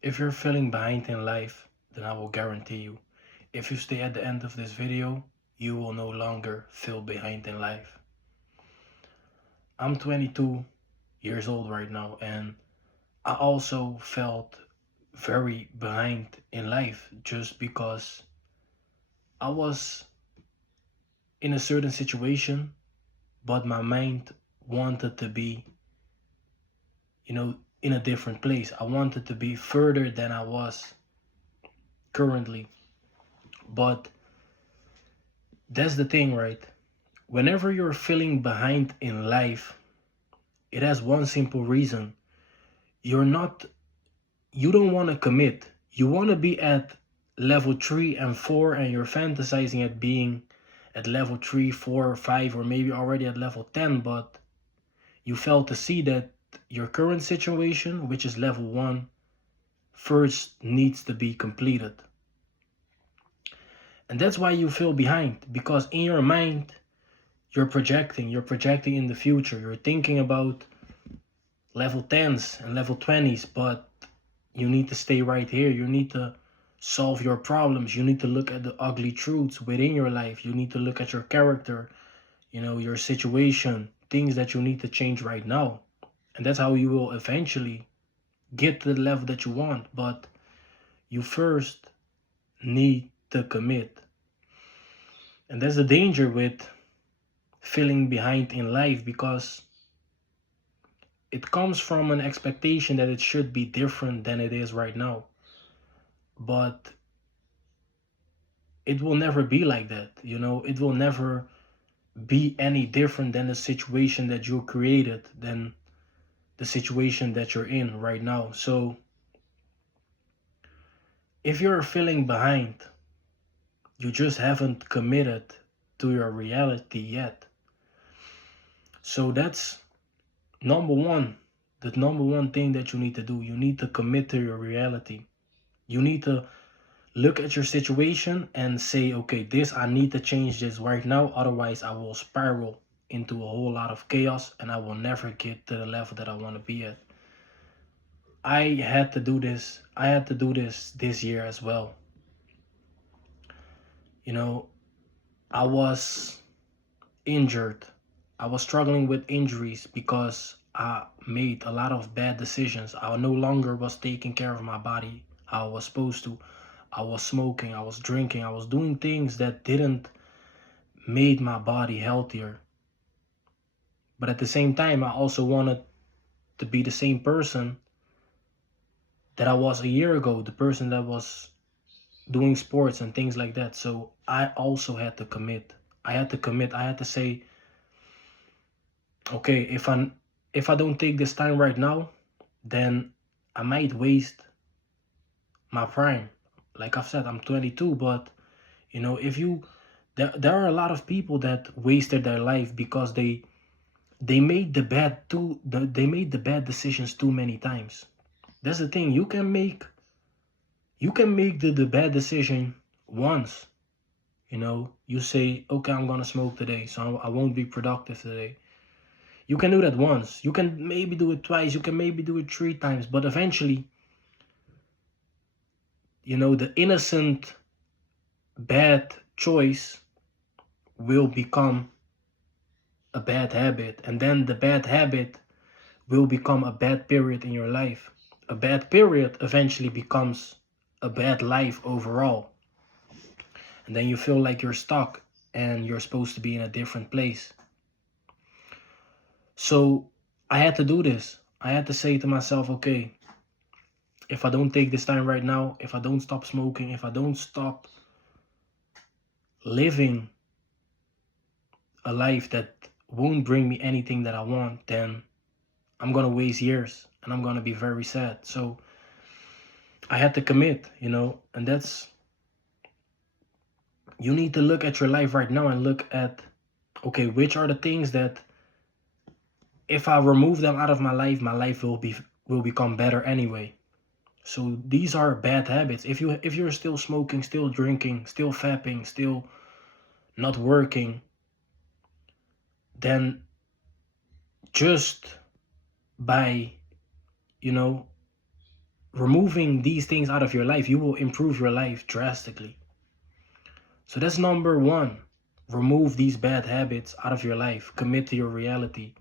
If you're feeling behind in life, then I will guarantee you, if you stay at the end of this video, you will no longer feel behind in life. I'm 22 years old right now, and I also felt very behind in life just because I was in a certain situation, but my mind wanted to be, in a different place. I wanted to be further than I was currently. But that's the thing, right? Whenever you're feeling behind in life, it has one simple reason. You're not, you don't want to commit. You want to be at level 3 and 4, and you're fantasizing at being at level 3, 4, or 5, or maybe already at level 10, but you fail to see that your current situation, which is level 1, first needs to be completed. And that's why you feel behind, because in your mind, you're projecting in the future. You're thinking about level 10s and level 20s, but you need to stay right here. You need to solve your problems. You need to look at the ugly truths within your life. You need to look at your character, your situation, things that you need to change right now. And that's how you will eventually get to the level that you want. But you first need to commit. And that's the danger with feeling behind in life, because it comes from an expectation that it should be different than it is right now. But it will never be like that. It will never be any different than the situation that you created, than the situation that you're in right now. So if you're feeling behind, you just haven't committed to your reality yet. So that's number one. The number one thing that you need to do, you need to commit to your reality. You need to look at your situation and say, okay, this, I need to change this right now. Otherwise, I will spiral into a whole lot of chaos and I will never get to the level that I want to be at. I had to do this. I had to do this year as well. You know, I was injured. I was struggling with injuries because I made a lot of bad decisions. I no longer was taking care of my body how I was supposed to. I was smoking, I was drinking, I was doing things that didn't made my body healthier. But at the same time, I also wanted to be the same person that I was a year ago, the person that was doing sports and things like that. So I also had to commit. I had to commit. I had to say, okay, if I don't take this time right now, then I might waste my prime. Like I've said, I'm 22, but if you there are a lot of people that wasted their life because they made they made the bad decisions too many times. That's the thing. You can make the bad decision once. You say, okay, I'm gonna smoke today, so I won't be productive today. You can do that once. You can maybe do it twice. You can maybe do it 3 times. But eventually, the innocent bad choice will become a bad habit. And then the bad habit will become a bad period in your life. A bad period eventually becomes a bad life overall. And then you feel like you're stuck and you're supposed to be in a different place. So I had to do this. I had to say to myself, okay, if I don't take this time right now, if I don't stop smoking, if I don't stop living a life that won't bring me anything that I want, then I'm gonna waste years and I'm gonna be very sad. So I had to commit, and that's, you need to look at your life right now and look at, okay, which are the things that if I remove them out of my life will become better anyway. So these are bad habits. If you're still smoking, still drinking, still fapping, still not working, then just by, you know, removing these things out of your life, you will improve your life drastically. So that's number one. Remove these bad habits out of your life. Commit to your reality.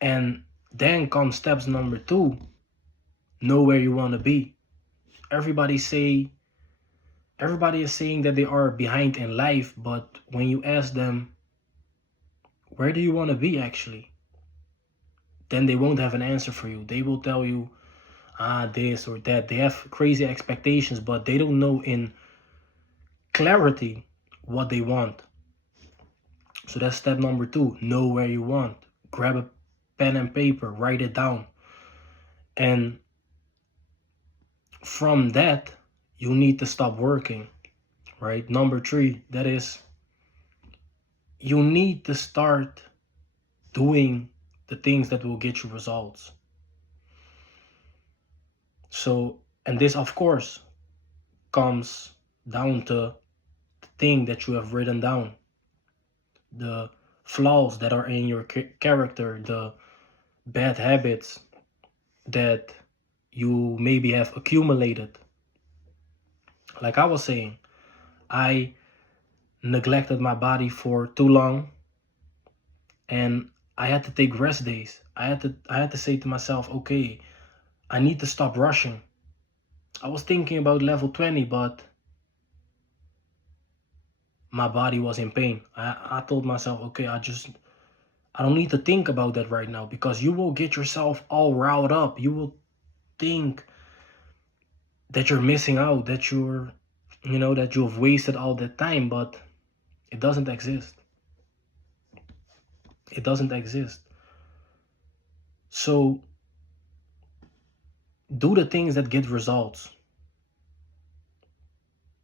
And then comes steps number two. Know where you want to be. Everybody is saying that they are behind in life, but when you ask them, where do you want to be actually? Then they won't have an answer for you. They will tell you, this or that. They have crazy expectations, but they don't know in clarity what they want. So that's step number two. Know where you want. Grab a pen and paper, write it down. And from that, you need to stop working, right? Number three, that is, you need to start doing the things that will get you results. So, and this of course comes down to the thing that you have written down, the flaws that are in your character, the bad habits that you maybe have accumulated. Like I was saying, I neglected my body for too long, and I had to take rest days. I had to say to myself, okay, I need to stop rushing. I was thinking about level 20, but my body was in pain. I told myself, okay, I don't need to think about that right now, because you will get yourself all riled up. You will think that you're missing out, that that you've wasted all that time, but it doesn't exist. It doesn't exist. So do the things that get results.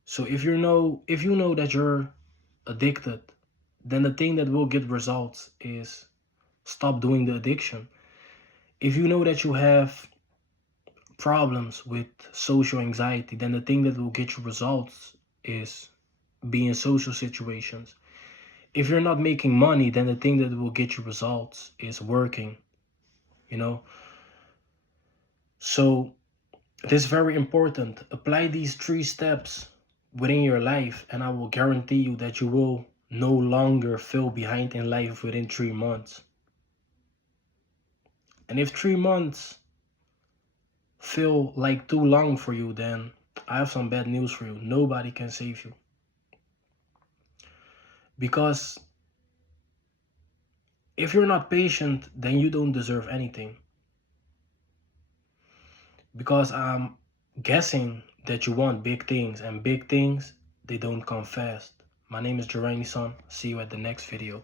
So if you know that you're addicted, then the thing that will get results is stop doing the addiction. If you know that you have problems with social anxiety, then the thing that will get you results is be in social situations. If you're not making money, then the thing that will get you results is working, So this is very important. Apply these 3 steps within your life, and I will guarantee you that you will no longer feel behind in life within 3 months. And if 3 months feel like too long for you, then I have some bad news for you. Nobody can save you. Because if you're not patient, then you don't deserve anything. Because I'm guessing that you want big things, and big things, they don't come fast. My name is Jeremy Son. See you at the next video.